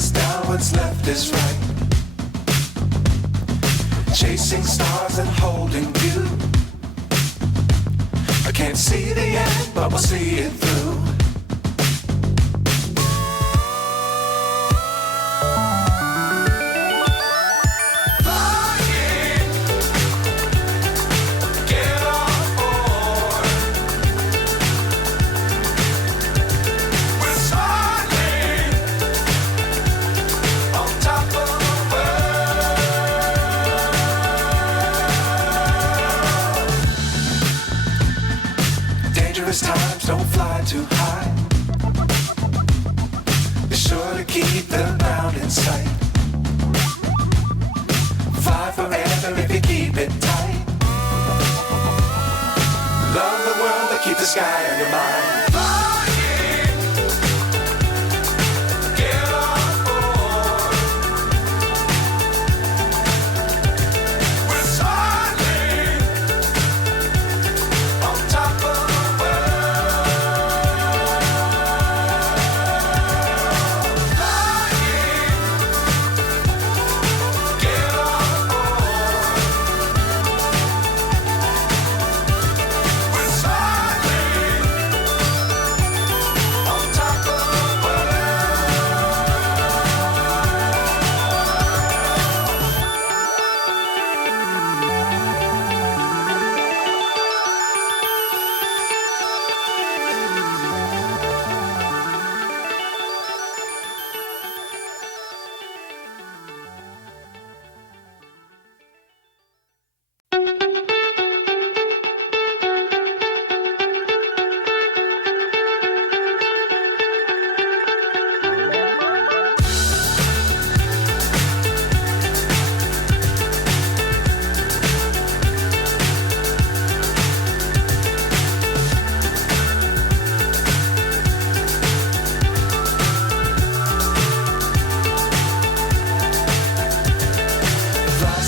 is down, what's left is right. Chasing stars and holding you. I can't see the end, but we'll see it through. Times don't fly too high. Be sure to keep the ground in sight. Fly forever if you keep it tight. Love the world, but keep the sky on your mind.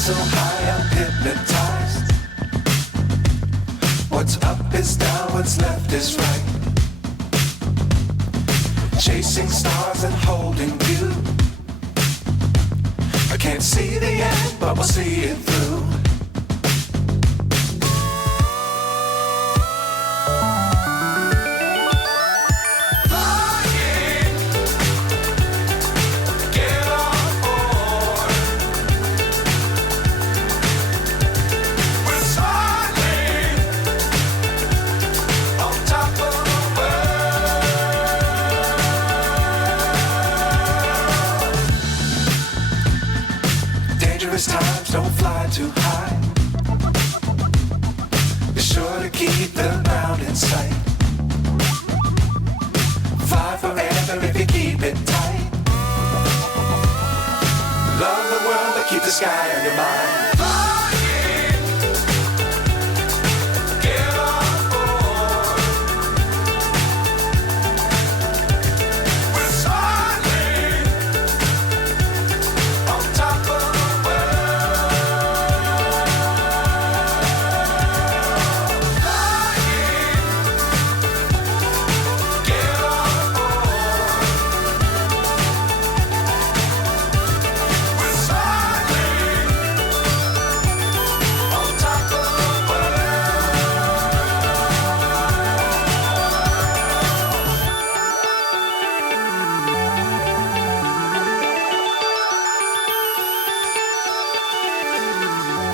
So high I'm hypnotized. What's up is down, what's left is right. Chasing stars and holding you. I can't see the end, but we'll see it through. Times don't fly too high. Be sure to keep the ground in sight. Fly forever if you keep it tight. Love the world, but keep the sky on your mind.